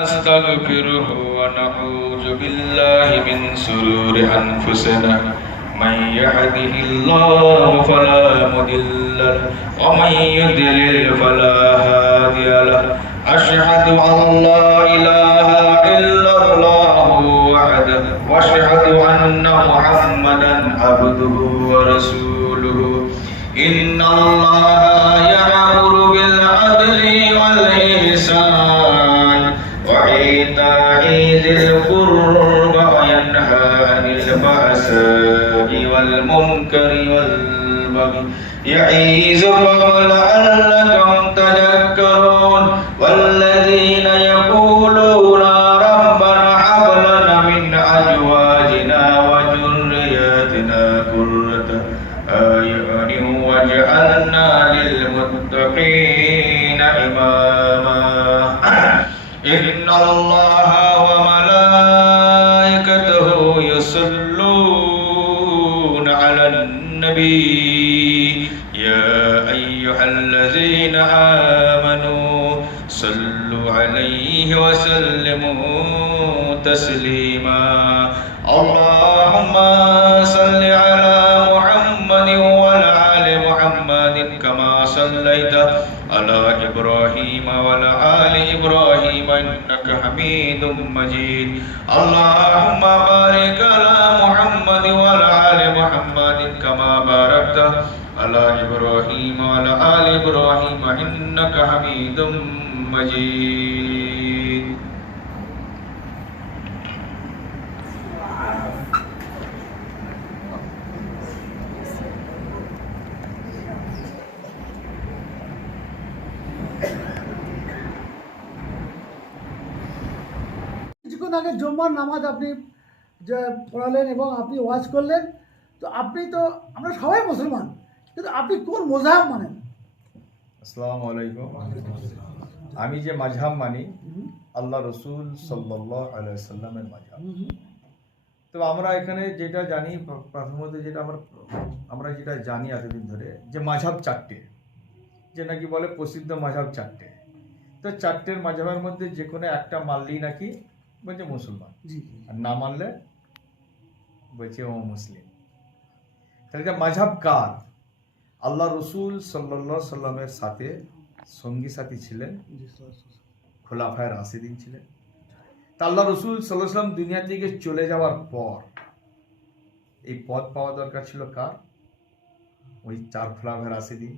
نستغفره ونعوذ بالله من شرور أنفسنا. من يهده الله فلا مضل له ومن يضلل فلا هادي له. أشهد أن لا إله إلا الله وحده وأشهد أن محمدا عبده ورسوله. إن الله يأمر والمنكر والبغي. يعظكم لعلكم تذكرون والذين يقولون ربنا هب لنا من أزواجنا وذرياتنا قرة أعين واجعلنا للمتقين إماما. إن الله النبي يا أيها الذين آمنوا صلوا عليه وسلموا تسليما. اللهم صل على محمد وعلى محمد كما صليت على إبراهيم وعلى آل إبراهيم إنك حميد مجيد. اللهم بارك على إبراهيم وعلى آل إبراهيم إنك حميد مجيد কিছুক্ষণ আগে জুম্মার নামাজ আপনি যে পড়ালেন এবং আপনি ওয়াজ করলেন তো আপনি তো আমরা সবাই মুসলমান কিন্তু আপনি কোন মোজাহাব মানেন? আসসালামু আলাইকুম। আমি যে মাঝহাব মানি আল্লাহ রসুল সাল্লাহ আলাইসাল্লামের মাঝহাব। তো আমরা এখানে যেটা জানি প্র- প্রথমত যেটা আমরা আমরা যেটা জানি এতদিন ধরে যে মাঝহাব চারটে। যে নাকি বলে প্রসিদ্ধ মাঝহাব চারটে। তো চারটের মাঝহাবের মধ্যে যে কোনো একটা মানলেই নাকি বলছে মুসলমান। আর না মানলে বলছে ও মুসলিম। তাহলে এটা মাঝহাব কার? আল্লাহ রসুল সাল্লাহ সাল্লামের সাথে সঙ্গী সাথী ছিলেন। খোলাফায় রাশিদিন ছিলেন। তা আল্লাহ রসুল সাল্লাহ সাল্লাম দুনিয়া থেকে চলে যাওয়ার পর এই পদ পাওয়া দরকার ছিল কার? ওই চার খোলাফায় রাশিদিন।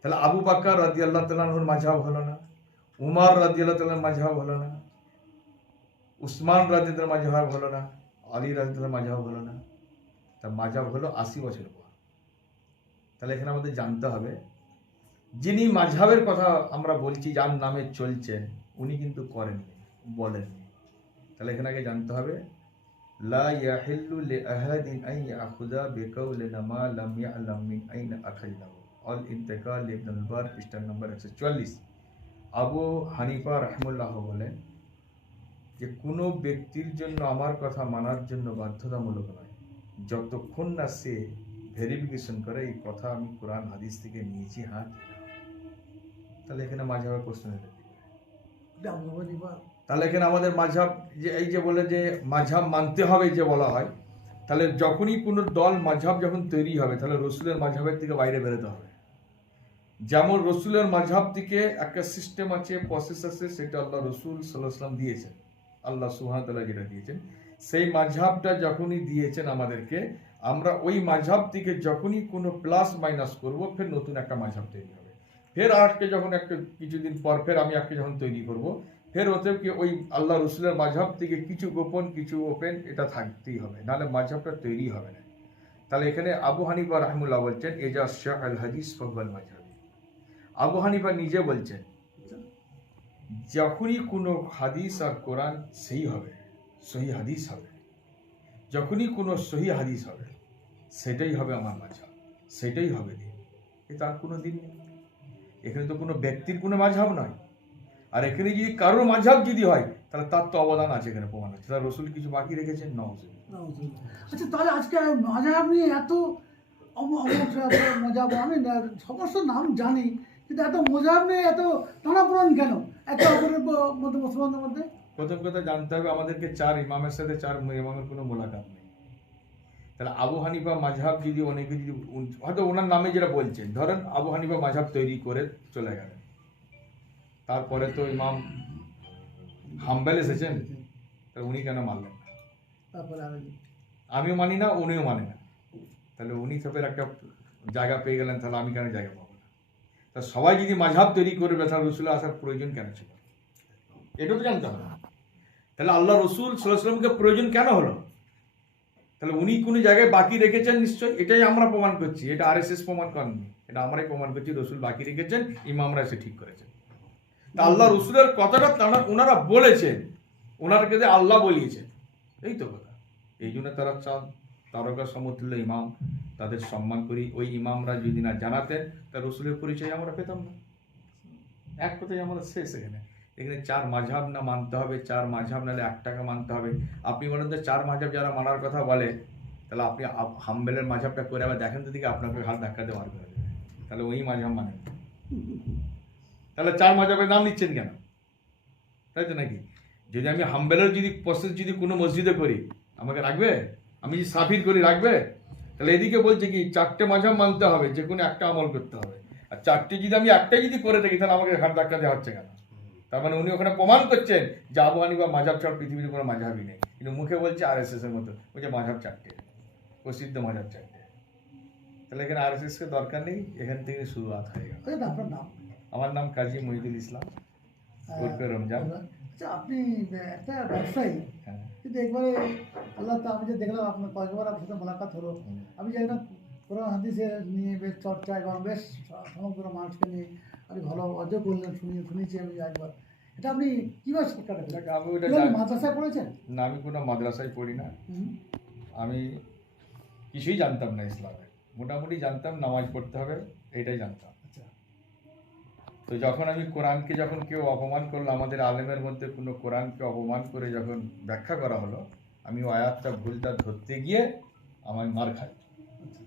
তাহলে আবু বাক্কার রাদি আল্লাহ তালাহুর মাঝহাব হলো না উমার রাদি আল্লাহ তালার মাঝহাব হলো না উসমান রাজিদের মাঝহাব হলো না আলী রাজিদের মাঝহাব হলো না। তা মাঝহাব হলো আশি বছর পর। তাহলে এখানে আমাদের জানতে হবে। যিনি মাঝহাবের কথা আমরা বলছি, যার নামে চলছেন উনি কিন্তু করেননি, বলেননি। তাহলে এখানে আগে জানতে হবে, লা আইনা অল একশো আবু বলেন যে, কোনো ব্যক্তির জন্য আমার কথা মানার জন্য বাধ্যতামূলক নয়। যতক্ষণ না সে ভেরিফিকেশন করে এই কথা আমি কোরআন, হাদিস থেকে নিয়েছি হ্যাঁ তাহলে এখানে মাঝাবের প্রশ্ন এলো। তাহলে এখানে আমাদের মাঝাব যে এই যে বলে যে মাঝাব মানতে হবে যে বলা হয়, তাহলে যখনই কোনো দল মাঝাব যখন তৈরি হবে, তাহলে রসুলের মাঝাবের থেকে বাইরে বেরোতে হবে। যেমন রসুলের মাঝাব থেকে একটা সিস্টেম আছে প্রসেস আছে, সেটা আল্লাহ রসুল সাল্লাহাম দিয়েছেন। আল্লাহ সুহামতাল্লাহ যেটা দিয়েছেন, সেই মাঝাবটা যখনই দিয়েছেন আমাদেরকে আমরা ওই মাঝাব থেকে যখনই কোনো প্লাস মাইনাস করব, ফের নতুন একটা মাঝাব তৈরি হবে। ফের আজকে যখন একটা কিছুদিন পর ফের আমি আজকে যখন তৈরি করব, ফের ওতে কি ওই আল্লাহ রসুলের মাঝাব থেকে কিছু গোপন, কিছু ওপেন এটা থাকতেই হবে, নাহলে মাঝাবটা তৈরি হবে না। তাহলে এখানে আবু হানিফা রহমুল্লাহ বলছেন এজাজ শাহ আল হাদিস ফকবাল মাঝাবি আবু হানিফা নিজে বলছেন, যখনই কোনো হাদিস আর কোরআন সেই হবে, সহি হাদিস হবে। যখনই কোনো সহি হাদিস হবে, সেটাই হবে আমার মাঝাব সেটাই হবে দিন। এ তার কোনো দিন নেই। এখানে তো কোনো ব্যক্তির কোনো মাঝাব নয়। আর এখানে যদি কারোর মাঝাব যদি হয়, তাহলে তার তো অবদান আছে এখানে প্রমাণ আছে তার রসুল কিছু বাকি রেখেছেন? নাউজুবিল্লাহ। আচ্ছা তাহলে আজকে মাঝহাব নিয়ে এত মজাব আমি সমস্ত নাম জানি, কিন্তু এত মজাব নিয়ে এত টানাপোড়ন কেন? একে অপরের মধ্যে মুসলমানদের মধ্যে? প্রথম কথা জানতে হবে আমাদেরকে চার ইমামের সাথে চার ইমামের কোনো মোলাকাত নেই। তাহলে আবু হানিফা মাঝহাব যদি অনেকে যদি হয়তো ওনার নামে যেটা বলছেন ধরেন আবু হানিফা মাঝহাব তৈরি করে চলে গেলেন। তারপরে তো ইমাম হাম্বেল এসেছেন তাহলে উনি কেন মানলেন? তারপরে আমিও মানি না উনিও মানে না। তাহলে উনি সবের একটা জায়গা পেয়ে গেলেন তাহলে আমি কেন জায়গা পাবো? তা সবাই যদি মাঝহাব তৈরি করে তাহলে রসুল আসার প্রয়োজন কেন ছিল? এটা তো জানতে হবে। তাহলে আল্লাহ রসুল সাল্লাহামকে প্রয়োজন কেন হলো? তাহলে উনি কোনো জায়গায় বাকি রেখেছেন নিশ্চয়ই? এটাই আমরা প্রমাণ করছি। এটা আর এস এস প্রমাণ করেননি। এটা আমরাই প্রমাণ করছি রসুল বাকি রেখেছেন ইমামরা এসে ঠিক করেছেন। তা আল্লাহ রসুলের কথাটা তারা ওনারা বলেছেন। ওনারা কিন্তু আল্লাহ বলিয়েছেন। এই তো কথা। এই জন্য তারা চান তারকা সমতুল্য ইমাম। তাদের সম্মান করি। ওই ইমামরা যদি না জানাতেন তা রসুলের পরিচয় আমরা পেতাম না। এক কথায় আমরা শেষ এখানে। এখানে চার মাঝাব না মানতে হবে, চার মাঝাব নাহলে এক টাকা মানতে হবে। আপনি বলেন তো চার মাঝাব যারা মানার কথা বলে, তাহলে আপনি আপ- হাম্বেলের মাঝাবটা করে আবার দেখেন তো দিকে আপনাকে হাত ধাক্কা দিয়ে বার করে তাহলে ওই মাঝাব মানে তাহলে চার মাঝাবের নাম নিচ্ছেন কেন? তাই তো নাকি? যদি আমি হাম্বেলের যদি প্রসেস যদি কোনো মসজিদে করি, আমাকে রাখবে? আমি যদি সাফির করি, রাখবে? তাহলে এদিকে বলছে কি চারটে মাঝাব মানতে হবে যে কোনো একটা আমল করতে হবে। আর চারটে যদি আমি একটাই যদি করে থাকি তাহলে আমাকে হাত ধাক্কা দেওয়া হচ্ছে কেন? তার মানে উনি ওখানে প্রমাণ করছেন যে আবু হানিফা মাঝাব ছাড়া পৃথিবীর কোনো মাঝাবই নেই। কিন্তু মুখে বলছে আর এস এর মতো বলছে মাঝাব চারটে প্রসিদ্ধ মাঝাব চারটে। তাহলে এখানে আর এস এস কে দরকার নেই এখান থেকে শুরুয়াত হয়ে গেল। আচ্ছা আপনার নাম? আমার নাম কাজী মহিদুল ইসলাম রমজান। আচ্ছা আপনি একটা ব্যবসায়ী কিন্তু একবারে আল্লাহ তো আমি যে দেখলাম আপনার কয়েকবার আপনার সাথে মোলাকাত হলো আমি যে একদম কোরআন হাদিসের নিয়ে বেশ চর্চা এবং বেশ সমগ্র মানুষকে নিয়ে আপনি ভালো অর্জন করলেন শুনি শুনেছি আমি একবার। এটা আপনি কীভাবে দেখ, আমি ওটা মাদ্রাসায় পড়েছেন? না আমি কোনো মাদ্রাসায় পড়ি না। আমি কিছুই জানতাম না ইসলামে। মোটামুটি জানতাম নামাজ পড়তে হবে এটাই জানতাম। তো যখন আমি কোরআনকে যখন কেউ অপমান করল আমাদের আলেমের মধ্যে কোনো কোরআনকে অপমান করে যখন ব্যাখ্যা করা হলো আমি আয়াতটা ভুলটা ধরতে গিয়ে আমায় মার খাই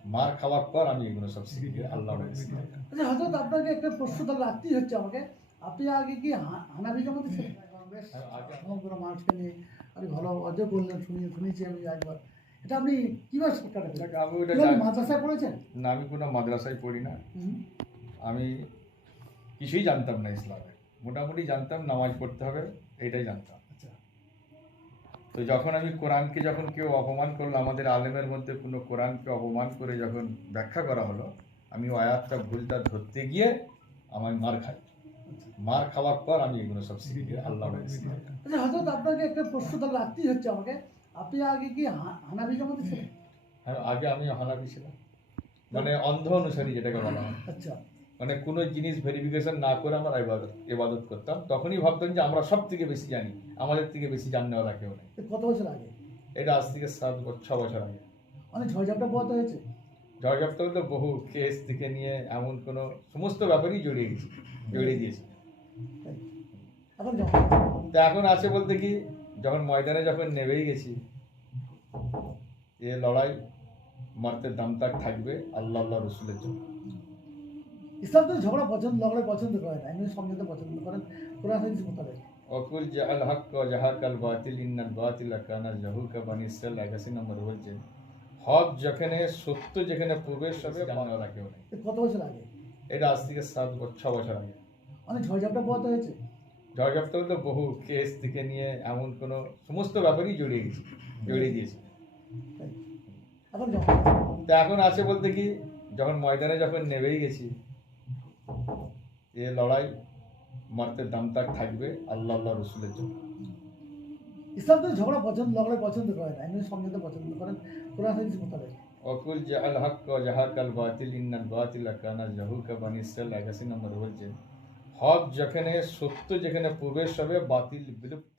মার খাওয়ার পর আমি এগুলো সব শিখে গিয়ে আল্লাহ আচ্ছা হয়তো আপনাকে একটা প্রশ্ন তাহলে রাখতেই হচ্ছে আমাকে। আপনি আগে কি হা- হানাফি জমাতে ছিলেন? সমগ্র মানুষকে নিয়ে আপনি ভালো অর্জন করলেন শুনি শুনেছি আমি একবার। এটা আপনি কীভাবে আমি জানি- মাদ্রাসায় পড়েছেন? না আমি কোনো মাদ্রাসায় পড়ি না। আমি কিছুই জানতাম না ইসলামের মোটামুটি জানতাম নামাজ পড়তে হবে এটাই জানতাম। আচ্ছা। তো যখন আমি কোরআনকে যখন কেউ অপমান করল আমাদের আলেমের মধ্যে কোনো কোরআনকে অপমান করে যখন ব্যাখ্যা করা হলো আমি আয়াতটা ভুলটা ধরতে গিয়ে আমায় মার খাই মার খাওয়ার পর আমি এগুলো সব শিখে গিয়ে আল্লাহ আচ্ছা হয়তো আপনাকে একটা প্রশ্ন তাহলে রাখতেই হচ্ছে আমাকে। আপনি আগে কি হা- হানাফি জমাতে ছিলেন? হ্যাঁ আগে আমি হানাবি ছিলাম। মানে অন্ধ অনুসারী যেটাকে বলা হয়। আচ্ছা। মানে কোনো জিনিস ভেরিফিকেশন না করে আমরা ইবাদত করতাম। তখনই ভাবতাম যে আমরা সব থেকে বেশি জানি আমাদের থেকে বেশি জাননেওয়ালা কেউ নেই। কত বছর আগে? এটা আজ থেকে সাত বছর ছ বছর আগে। অনেক ঝড়ঝাপটা পথ হয়েছে? জর্জাপ্তলে তো বহু কেস থেকে নিয়ে এমন কোনো সমস্ত ব্যাপারই জড়িয়ে গেছি জড়িয়ে দিয়েছে। এখন তা এখন আছে বলতে কি যখন ময়দানে যখন নেমেই গেছি এ লড়াই মারতে দাম তাক থাকবে আল্লাহ আল্লাহ রসুলের জন্য। ইসলাম তো ঝগড়া পছন্দ লড়াই পছন্দ করে না এমনি সমঝোতা পছন্দ করেন কোরআন হাদিস মোতাবেক অকুল জাহাল হক জাহার কাল বাতিল ইন্নাল বাতিল কানা জাহু কা বানি ইসরাইল একাশি নম্বর বলছেন হক যেখানে সত্য যেখানে প্রবেশ হবে জানাওয়ালা কেউ নেই। কত বছর আগে? এটা আজ থেকে সাত বছর ছ বছর আগে। অনেক ঝড়ঝাপটা পথ হয়েছে? জর্জাপ্তলে তো বহু কেস থেকে নিয়ে এমন কোনো সমস্ত ব্যাপারই জড়িয়ে গেছে জড়িয়ে দিয়েছি। এখন তা এখন আছে বলতে কি যখন ময়দানে যখন নেমেই গেছি এ লড়াই মারতে দাম তাক থাকবে আল্লাহ আল্লাহ রসুলের জন্য। ইসলাম তো ঝগড়া পছন্দ লড়াই পছন্দ করে না এমনি সমঝোতা পছন্দ করেন কোরআন হাদিস মোতাবেক অকুল জাহাল হক জাহাক আল বাতিল ইন্নাল বাতিল কানা জাহু কা বানি ইসরাইল একাশি নম্বর বলছেন হক যেখানে সত্য যেখানে প্রবেশ হবে বাতিল বিলুপ্ত